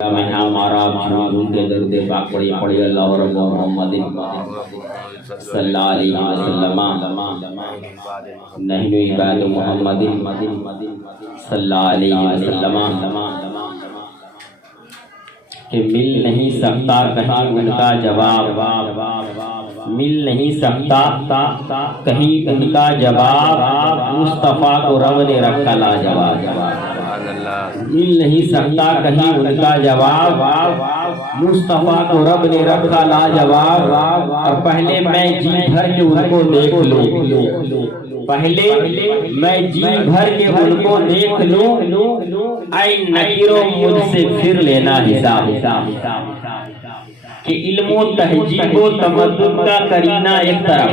मैं हमारा झूठे दर्द पाक पड़ी पड़ी अल्लाह रब मोहम्मद सल्लल्लाहु अलैहि वसल्लम नहनु इबाद मोहम्मद सल्लल्लाहु अलैहि वसल्लम कि मिल नहीं सकता कहीं उनका जवाब, मिल नहीं सकता कहीं उनका जवाब, मुस्तफ़ा को रब ने रखा लाजवाब। मिल नहीं सकता कहीं उनका जवाब, मुस्तफ़ा को रब ने रखा लाजवाब। और पहले मैं जी भर के उनको देख लूं, पहले मैं जी भर के उनको देख लूं, ऐ नकीरो मुझसे फिर लेना हिसाब कि इल्मो तहजीबो तमद्दुन का करीना एक तरफ,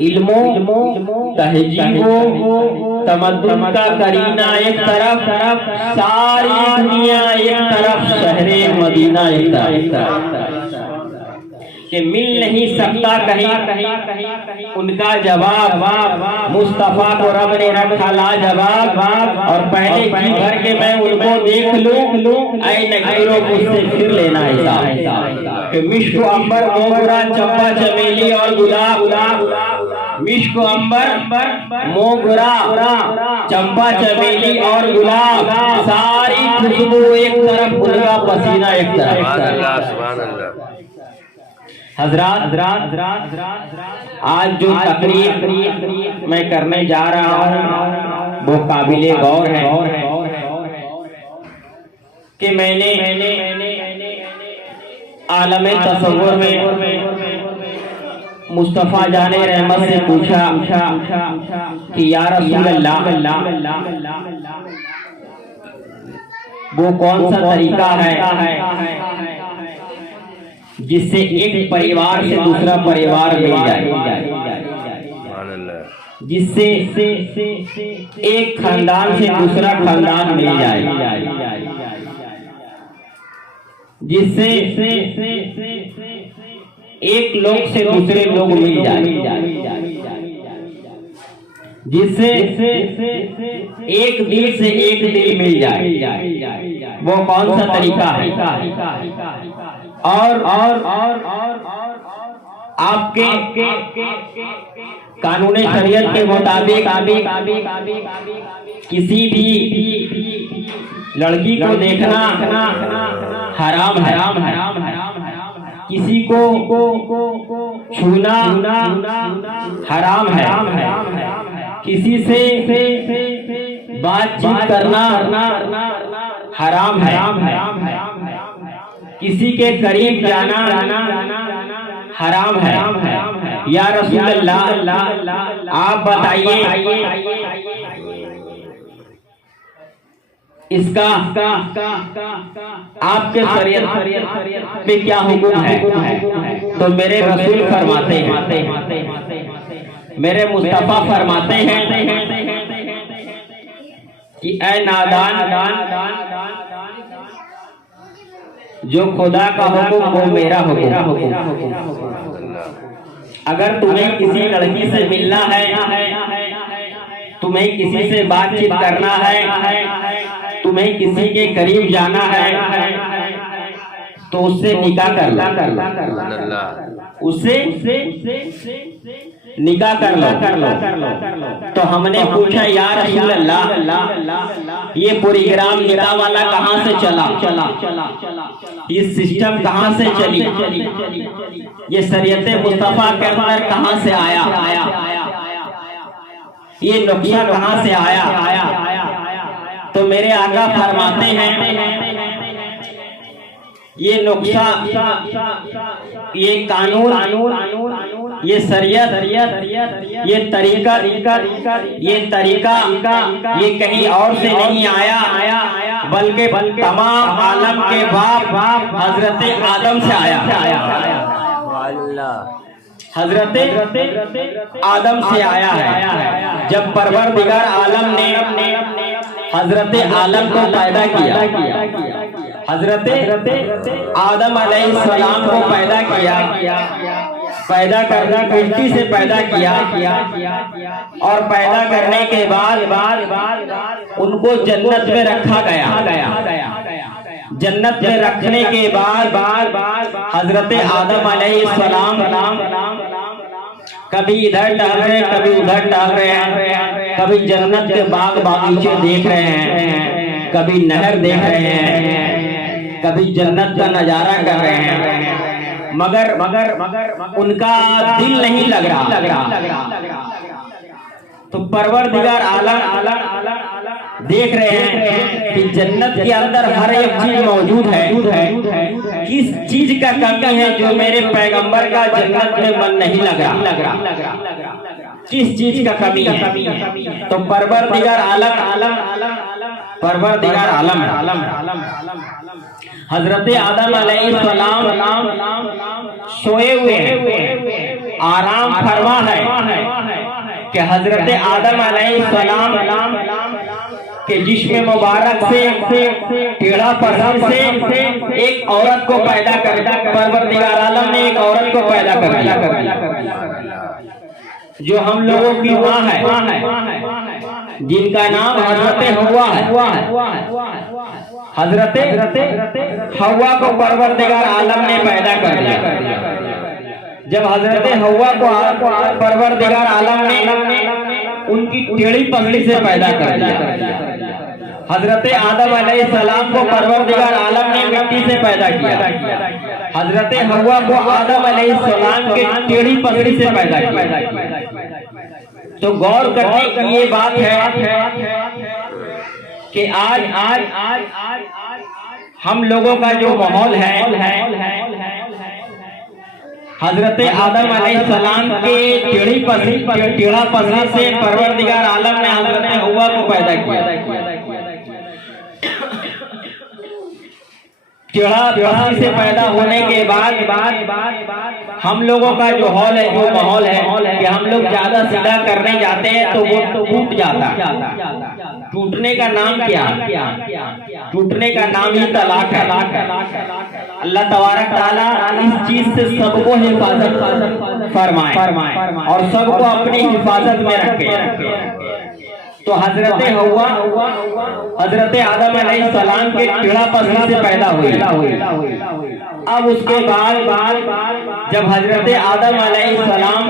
इल्मो तहजीबो तमद्दुन का करीना एक तरफ, सारी दुनिया एक तरफ, शहरे मदीना एक तरफ। कि मिल नहीं सकता कहीं उनका जवाब, मुस्तफ़ा को रब ने रखा लाजवाब। और पहले जी भर के मैं उनको देख लूं, ऐ नकीरो मुझसे फिर लेना हिसाब कि मिश्क अंबर मोगरा चंपा चमेली और गुलाब, मिश्क अंबर मोगरा चंपा चमेली और गुलाब, सारी खुशबू एक तरफ, उनका पसीना एक तरफ। हजरात आज जो तकरीर मैं करने जा रहा हूँ वो काबिले गौर है कि मैंने आलमे तसव्वुर में मुस्तफ़ा जाने रहमत से पूछा कि या रसूल अल्लाह, वो कौन सा तरीका है जिससे एक परिवार से दूसरा परिवार मिल जाए, जिससे एक खानदान से दूसरा खानदान मिल जाए, जिससे एक लोग से दूसरे लोग मिल जाए, जिससे एक दिल से एक दिल मिल जाए। वो कौन सा तरीका है? और आपके कानूनी शरीयत के मुताबिक किसी भी लड़की को देखना हराम है, किसी को छूना हराम है, किसी से बातचीत करना हराम है, किसी के करीब जाना हराम है। या रसूल अल्लाह, आप बताइए इसका आपके शरीयत पे क्या हुक्म है? तो मेरे रसूल फरमाते हैं, मेरे मुस्तफा फरमाते हैं कि ऐ नादान, जो खुदा का हुक्म वो मेरा हुक्म। अगर तुम्हें किसी लड़की से मिलना है, तुम्हें किसी से बातचीत करना है, तुम्हें किसी के करीब जाना है, तो उससे निकाह कर लो, उससे निकाह कर लो। तो हमने पूछा या रसूल अल्लाह, ये प्रोग्राम निकाह वाला कहाँ से चला, ये सिस्टम कहाँ से चली, ये शरीयत मुस्तफा के अंदर कहाँ से आया, ये नुक्शा कहाँ से आया? तो मेरे आका फरमाते हैं ये नुक्शा, ये कानून, ये शरीयत, ये तरीका, ये कहीं और से नहीं आया, बल्कि तमाम आलम के बाप हजरत आदम से आया, हजरत आदम से आया है। जब परवरदिगार आलम ने हजरत आलम को पैदा किया, हजरत आदम अलैहिस्सलाम को पैदा किया, पैदा करना मिट्टी से पैदा किया और पैदा करने के बाद उनको जन्नत में रखा गया। जन्नत में रखने के बाद हजरत आदम अलैहिस्सलाम कभी इधर टहल रहे कभी उधर टहल रहे हैं, कभी जन्नत के बाग बागीचे देख रहे हैं, कभी नहर देख रहे हैं, कभी जन्नत का नजारा कर रहे हैं, मगर उनका दिल नहीं लग रहा। तो परवरदिगार आलम देख रहे हैं कि जन्नत के अंदर हर एक चीज मौजूद है, किस चीज का कमी है जो मेरे पैगंबर का जन्नत में मन नहीं लग रहा, किस चीज का कमी है। तो परवरदिगार आलम हजरत आदम अलैहिस्सलाम सोए हुए हैं, आराम फरमा है कि हजरत आदम अलैहिस्सलाम के जिस्म मुबारक से टेढ़ा पढ़ा से एक औरत को पैदा कर दिया। परवरदिगार आलम ने एक औरत को पैदा कर दिया जो हम लोगों की माँ है, जिनका नाम हजरत हव्वा है। हजरत हव्वा को परवरदिगार आलम ने पैदा कर दिया। जब हजरत हव्वा को परवरदिगार आलम ने उनकी टेढ़ी पगड़ी से पैदा कर दिया। हजरत आदम अलैहिस्सलाम को परवरदिगार आलम ने मिट्टी से पैदा किया। हजरत हव्वा को आदम अलैहिस्सलाम के टेढ़ी पगड़ी से पैदा किया। तो गौर करने की ये बात है कि आज हम लोगों का जो माहौल है हजरत आदम अलैहिस्सलाम के टेढ़ा पगड़ी से परवरदिगार आलम ने हजरत हव्वा को पैदा किया। टेढ़ा पगड़ी से पैदा होने के बाद हम लोगों का जो माहौल है कि हम लोग ज्यादा सीधा करने जाते हैं तो वो टूट जाता है। टूटने का नाम क्या? टूटने का नाम ही तलाक है। अल्लाह तबारक ताला इस चीज से सबको हिफाजत फरमाए और सबको अपनी हिफाजत में रखे। तो हजरत हव्वा हजरत आदम अलैहिस्सलाम के टेढ़ा पगड़ी से पैदा हुई। अब उसके बाद जब हजरत आदम अलैहिस्सलाम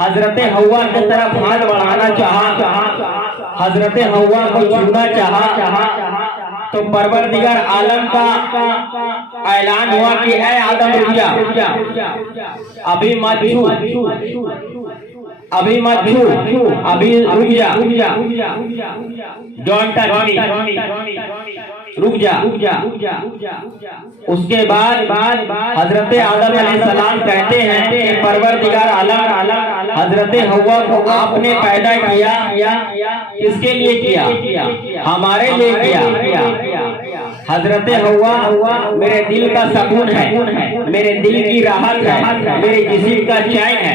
हजरत हव्वा की तरफ हाथ बढ़ाना चाहा, हजरत हव्वा को छूना चाहा, तो परवरदिगार आलम का ऐलान हुआ कि ऐ आदम रुक जा, अभी मत छू, अभी मत छू, अभी रुक जा, डोंट टच मी, रुक जा। उसके बाद हजरत आदम अलैहिस्सलाम कहते हैं कि परवरदिगार आलम हजरत हव्वा को आपने पैदा किया, किसके लिए किया? हमारे लिए किया। हजरत हव्वा मेरे दिल का सुकून है, मेरे दिल की राहत है, मेरे जिस्म का चैन है।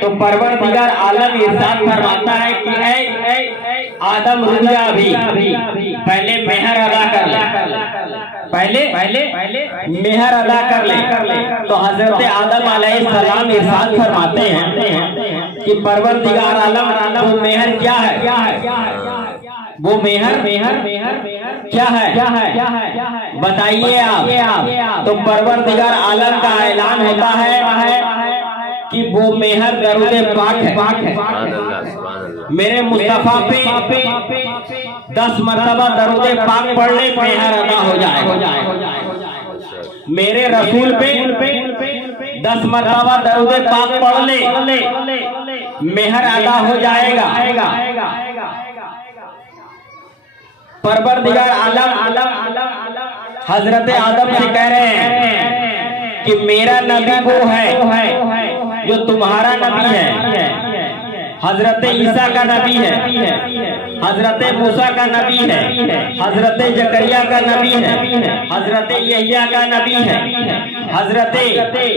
तो परवरदिगार आलम इरशाद फरमाता है कि ऐ आदम रुक जा, अभी पहले मेहर अदा कर ले, पहले मेहर अदा कर ले। तो हजरत आदम अलैहिस्सलाम इरशाद फरमाते हैं कि परवरदिगार आलम वो मेहर क्या है? वो मेहर क्या है? बताइए आप। तो परवरदिगार आलम का ऐलान होता है कि वो मेहर दरूद पाक है। मेरे मुस्तफा पे 10 मरतबा दरूद पाक पढ़ने मेहर अदा हो जाए। मेरे रसूल पे 10 मरतबा दरूद पाक पढ़ ले, मेहर अदा हो जाएगा। परवरदिगार आलम हजरत आदम से कह रहे हैं कि मेरा नबी वो है जो तुम्हारा नबी है। हजरत ईसा का नबी है, हजरत मूसा का नबी है, हजरत जकरिया का नबी है, हजरत यहया का नबी है, हजरत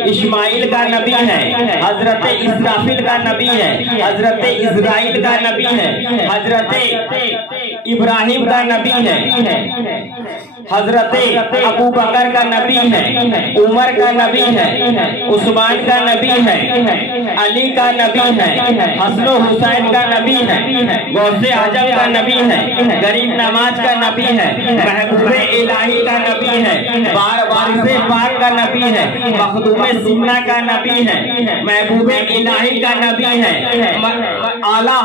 इस्माइल का नबी है, हजरत इसराफिल का नबी है, हजरत इस्राइल का नबी है, हजरत इब्राहिम का नबी है, हजरत अबू बकर का नबी है, उमर का नबी है, उस्मान का नबी है, अली का नबी है, हसन हुसैन का नबी है, गौसे आजम का नबी है, गरीब नवाज का नबी है, महबूबे इलाही का नबी है, वारिसे पाक का नबी है, मखदूमे सुन्ना का नबी है, महबूबे इलाही का नबी है, आला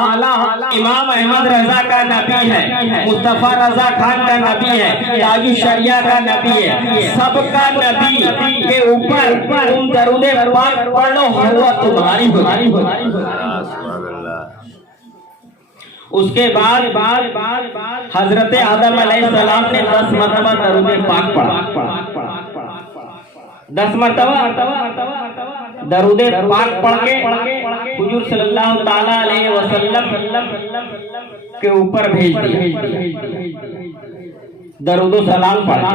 इमाम अहमद रजा का नबी है, मुस्तफा रजा खान का नबी है, ताजु शरिया का नबी है। सबका नबी के ऊपर तुम दरूदे पाक पढ़ लो, हुआ तुम्हारी उसके बाद हजरत आदम अलैहिस्सलाम ने 10 मरतबा दरूदे पाक पढ़ा, 10 मरतबा दरूदे पाक पढ़ के हुजूर सल्लल्लाहु ताला अलैहि वसल्लम के ऊपर भेज दिया, दरूदो सलाम पढ़ा।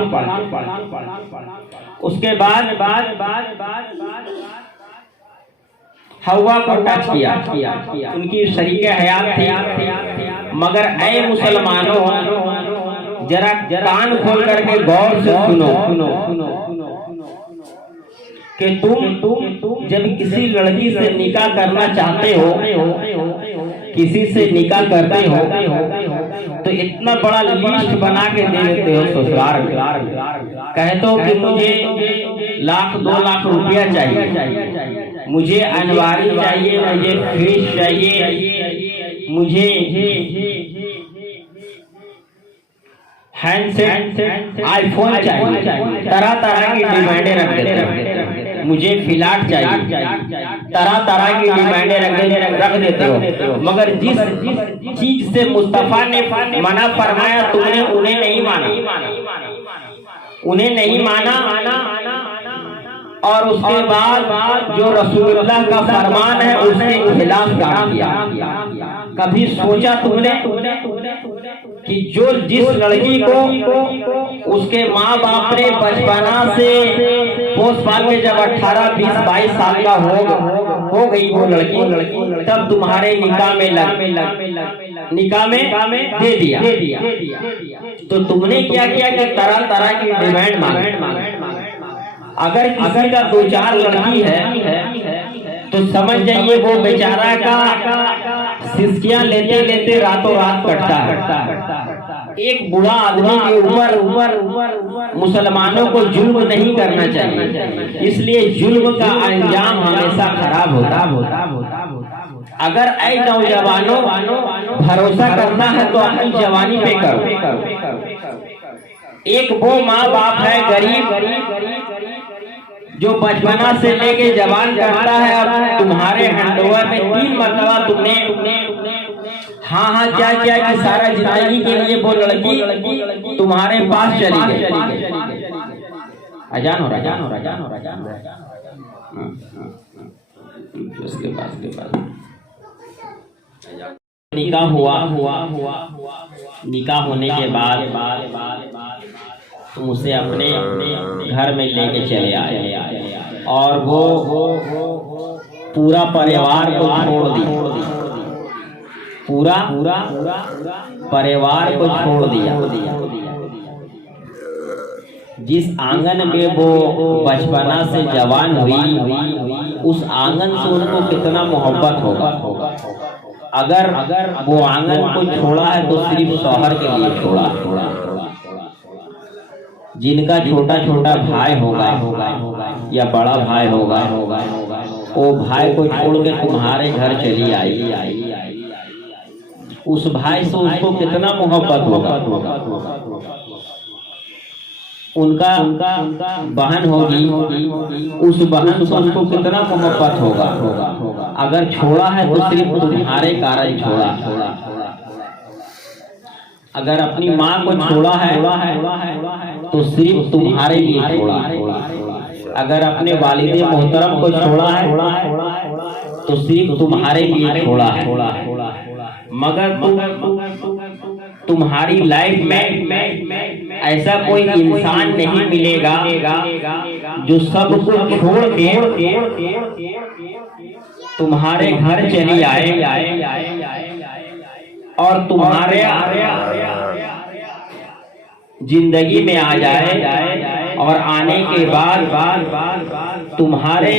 उसके बाद हवा को टच किया, उनकी शरीके हयात थी, मगर ऐ मुसलमानों जरा कान खोल करके गौर से सुनो कि तुम जब किसी लड़की से निकाह करना चाहते हो, किसी से निकाह करते हो, तो इतना बड़ा लिस्ट बना के दे देते हो ससुराल में, कहते हो कि मुझे 1,00,000 2 लाख रुपया चाहिए, मुझे अनवारी चाहिए, मुझे फ्रिज चाहिए, मुझे हैंडसेट आईफोन चाहिए, तरह तरह की डिमांडें रख देते हो, मुझे फ्लैट चाहिए, तरह तरह की डिमांडें रख देते हो, मगर जिस चीज से मुस्तफा ने मना फरमाया तुमने उन्हें नहीं माना, और उसके बाद जो रसूलुल्लाह का फरमान है उसके खिलाफ काम किया। कभी सोचा तुमने कि जो जिस लड़की को उसके माँ बाप ने बचपना से पोस पाल के जब 18, 20, 22 साल का हो गई वो लड़की, तब तुम्हारे निकाह में दे दिया, तो तुमने क्या किया कि तरह तरह की डिमांड मांगी। अगर किसी का 2-4 लड़की है तो समझ जाइए वो बेचारा का सिसकियां लेते रातों रात कटता है। एक बुरा आदमी के ऊपर मुसलमानों को जुल्म नहीं करना चाहिए, इसलिए जुल्म का अंजाम हमेशा खराब होता। अगर ऐ नौजवानों भरोसा करना है तो अपनी जवानी पे करो। एक वो माँ बाप है गरीब जो बचपना से लेके जवान करता है, और तुम्हारे हैंडओवर में 3 मरतबा तुमने हाँ क्या कि सारा जिंदगी के लिए वो लड़की तुम्हारे पास चली गई। अजान हो रहा। उसके पास निकाह हुआ, निकाह होने के बाद तुम उसे अपने घर में लेके चले आए, और वो पूरा परिवार को छोड़ दी, पूरा परिवार को छोड़ दिया। जिस आंगन में वो बचपना से जवान हुई, उस आंगन से उनको कितना मोहब्बत होगा। अगर वो आंगन को छोड़ा है तो सिर्फ शौहर के लिए छोड़ा। जिनका छोटा भाई होगा या बड़ा भाई होगा, वो भाई को छोड़ के तुम्हारे घर चली आई, उस भाई से उसको कितना मोहब्बत होगा। उनका बहन होगी, उस बहन से उसको कितना मोहब्बत होगा। अगर छोड़ा है तो सिर्फ तुम्हारे कारण छोड़ा। अगर अपनी माँ को छोड़ा है तो सिर्फ तुम्हारे लिए छोड़ा। अगर अपने वालिदे मोहतरम को छोड़ा है तो सिर्फ तुम्हारे लिए छोड़ा। मगर तुम्हारी लाइफ में ऐसा कोई इंसान नहीं मिलेगा जो सब कुछ छोड़ के तुम्हारे घर चली आए और तुम्हारे जिंदगी में आ जाए और आने के बाद तुम्हारे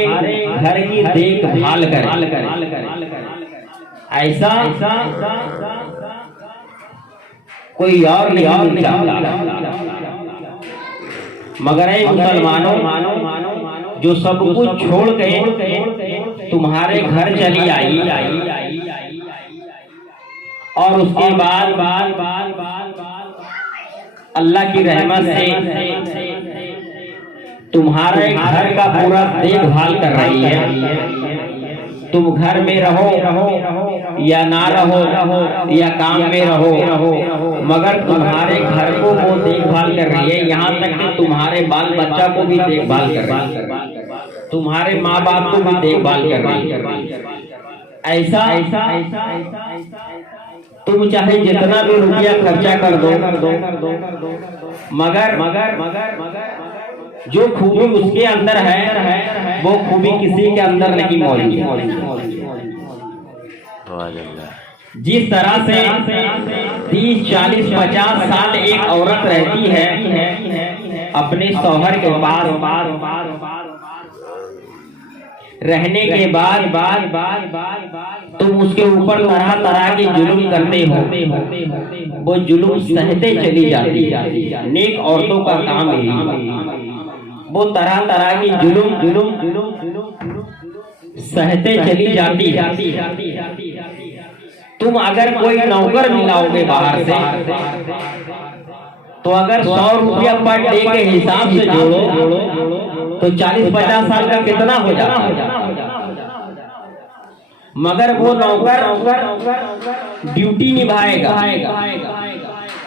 घर की देखभाल करे, ऐसा कोई और नहीं चाहता। मगर ऐ मुसलमानों, जो सब कुछ छोड़ के तुम्हारे घर चली आई और उसके बाद अल्लाह की रहमत से तुम्हारे घर का पूरा देखभाल कर रही है। तुम घर में रहो या ना रहो या काम में रहो, मगर तुम्हारे घर को वो देखभाल कर रही है। यहाँ तक कि तुम्हारे बाल बच्चा को भी देखभाल कर रही है, तुम्हारे माँ बाप को भी देखभाल कर रही है। ऐसा तुम चाहे जितना भी रुपया खर्चा कर दो, मगर जो खूबी उसके अंदर है वो खूबी किसी के अंदर नहीं मौजूद है। जिस तरह से 30, 40, 50 साल एक औरत रहती है अपने शौहर के पास, रहने के बाद तुम उसके ऊपर तरह तरह के जुल्म करते हो, वो जुल्म सहते चली जाती है। नेक औरतों का काम यही, वो तरह तरह की जुल्म सहते चली जाती। तुम अगर कोई नौकर मिलाओगे बाहर से, तो अगर 100 रुपया पर डे के हिसाब से जोड़ो तो 40-50 साल का कितना हो जाता। मगर वो नौकर ड्यूटी निभाएगा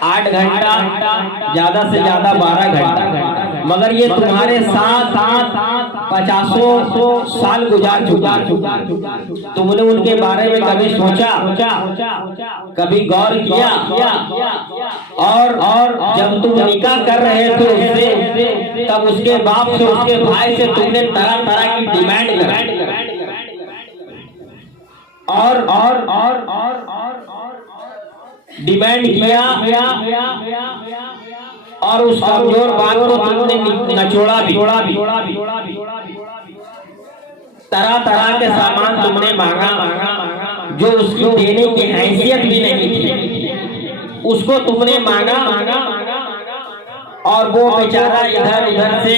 8 घंटा, ज्यादा से ज्यादा 12 घंटा, मगर ये तुम्हारे साथ 50 साल गुजार चुका। तुमने उनके बारे में कभी सोचा, कभी गौर किया? और जब तुम निकाह कर रहे थे उससे, तब उसके बाप से, उसके भाई से तुमने तरह तरह की डिमांड कराई और डिमांड किया और उस कमजोर बात को तुमने नचोड़ा भी। तरह तरह के सामान तुमने मांगा जो उसकी देने की हैसियत भी नहीं थी, उसको तुमने मांगा और वो बेचारा इधर उधर से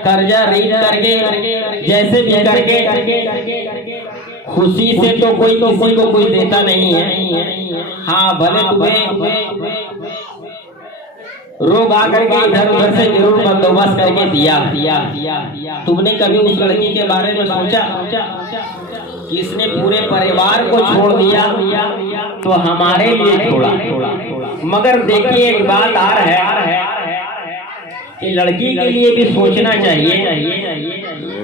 कर्जा रीत करके जैसे भी करके, खुशी से तो कोई किसी को कोई देता नहीं है। हाँ, भले तुम्हें रोग आकर के इधर उधर से जरूर बंदोबस्त करके दिया। तुमने कभी उस लड़की के बारे में सोचा कि इसने पूरे परिवार को छोड़ दिया तो हमारे लिए छोड़ा? मगर देखिए, एक बात और है कि लड़की के लिए भी सोचना चाहिए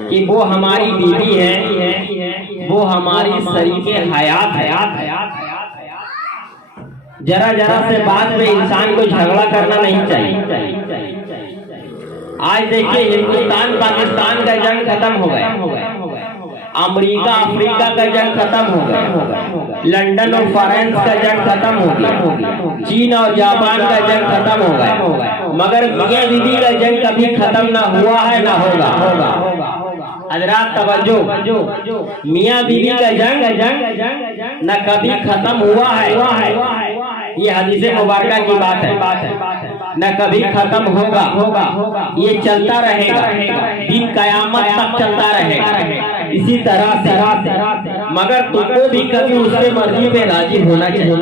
कि वो हमारी बीवी है, वो हमारी शरीके हयात है। जरा जरा से बात में इंसान को झगड़ा करना नहीं चाहिए। आज देखिए, हिंदुस्तान पाकिस्तान का जंग खत्म हो गया, अमेरिका अफ्रीका का जंग खत्म हो गया, लंदन और फ्रांस का जंग खत्म हो गया, चीन और जापान का जंग खत्म हो गया, मगर मियां बीवी का जंग कभी खत्म ना हुआ है ना होगा। हजरात तवज्जो, मियां बीवी का जंग न कभी खत्म हुआ है, ये हदीसे मुबारका की बात है, न कभी खत्म होगा, ये चलता रहेगा, दिन कयामत तक चलता रहेगा इसी तरह से। मगर तुमको भी कभी उसके मर्जी पे राजी होना चाहिए,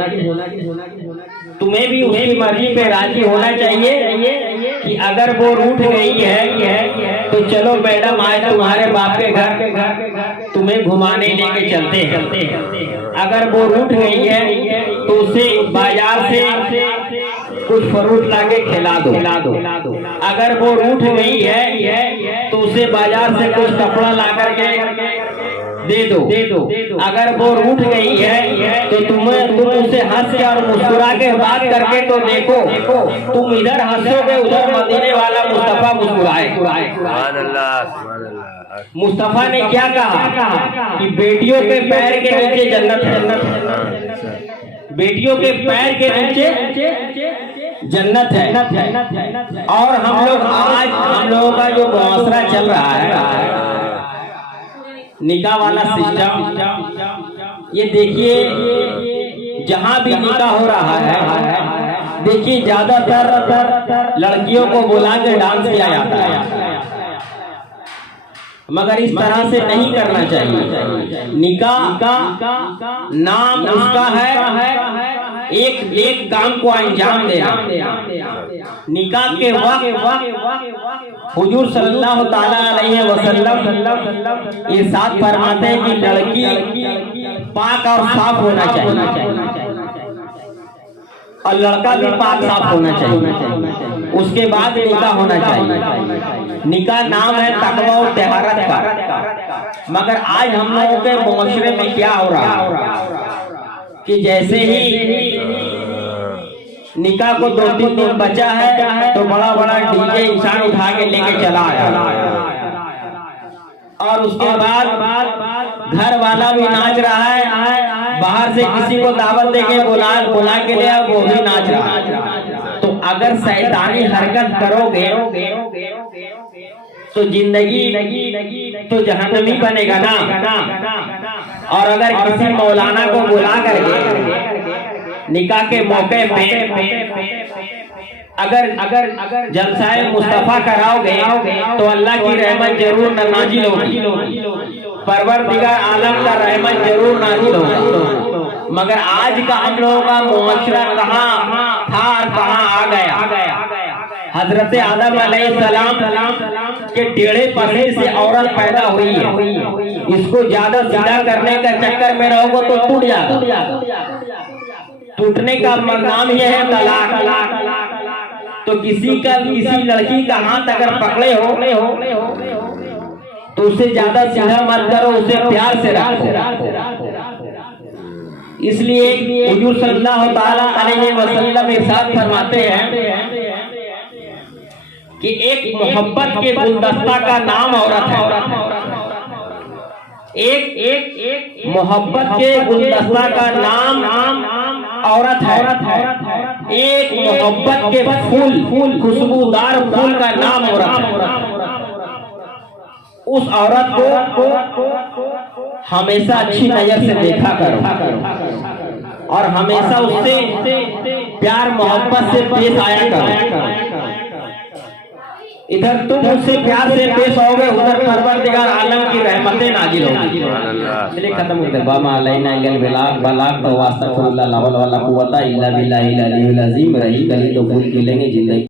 तुम्हें भी उसकी मर्जी पे राजी होना चाहिए कि अगर वो रूठ गई है तो चलो मैडम, आज तुम्हारे बाप के घर तुम्हें घुमाने लेके चलते हैं। अगर वो रूठ गई है तो उसे बाजार से कुछ फ्रूट लाके खिला दो। अगर वो रूठ गई है तो उसे बाजार से कुछ कपड़ा ला करके दे दो। अगर वो रूठ गई है तो तुम उसे हंस के और मुस्कुरा के बात करके तो देखो, तुम इधर हंसोगे, उधर मदीने वाला मुस्तफा मुस्कुराए। मुस्तफा ने क्या कहा कि बेटियों के पैर के नीचे जन्नत है, बेटियों के पैर के नीचे जन्नत है। और हम लोगों का जो मुआशरा चल रहा है, निकाह वाला सिस्टम, ये देखिए जहां भी निकाह हो रहा है, देखिए ज्यादातर लड़कियों को बुला के डांस किया जाता है, मगर इस तरह से नहीं करना चाहिए। निकाह नाम उसका है एक काम को अंजाम देना। निकाह के वक्त हुजूर सल्लल्लाहु ताला अलैहि वसल्लम इरशाद फरमाते हैं कि लड़की पाक और साफ होना चाहिए और लड़का भी पाक साफ होना चाहिए, उसके बाद निकाह होना चाहिए। निकाह नाम है तकवा और तहरत का। मगर आज हम लोगों के मुआशरे में क्या हो रहा है कि जैसे ही निकाह को 2-3 दिन बचा है तो बड़ा बड़ा डीजे इंसान उठा के लेके चला आया, और उसके बाद घर वाला भी नाच रहा है, बाहर से किसी को दावत देके बुला के ले वो भी नाच रहा है। तो अगर शैतानी हरकत करोगे तो जिंदगी तो जहन्नमी बनेगा ना। और अगर किसी मौलाना को बुला करके निकाह के मौके पे अगर जलसाए मुस्तफा कराओगे तो अल्लाह की रहमत जरूर नाजिल होगी, परवरदिगार आलम का रहमत जरूर नाजिल होगा। मगर आज का हम लोगों का मुआशरा कहाँ था और कहाँ आ गया। हजरत आदम अलैहिस्सलाम के टेढ़े पल्ले से औरत पैदा हुई है, इसको ज्यादा सीधा करने का चक्कर में रहोगे तो टूट जाएगा। टूटने का नाम यह है तलाक। तो किसी लड़की का हाथ अगर पकड़े हो तो उसे ज्यादा सीधा मत करो, उसे प्यार से रखो। इसलिए हुजूर सल्लल्लाहु ताला अलैहि वसल्लम इरशाद फरमाते हैं कि एक मोहब्बत के गुलदस्ता का नाम औरत है। एक मोहब्बत के गुलदस्ता का नाम औरत है। एक मोहब्बत के फूल खुशबूदार फूल का नाम औरत है। उस औरत को हमेशा अच्छी नजर से देखा करो और हमेशा उससे प्यार मोहब्बत से पेश आया करो। इधर तुम उससे प्यार से पेश आओगे, उधर परवरदिगार आलम की रहमतें नाजिल होंगी। चलिए खत्म हो गया। बामा अलैना इल बलाग तो वास्तगफिरुल्लाह ला हौला वला कुव्वता इल्ला बिल्लाहिल अलीयुल अज़ीम। रही कली तो भूल के लेंगे जिंदगी।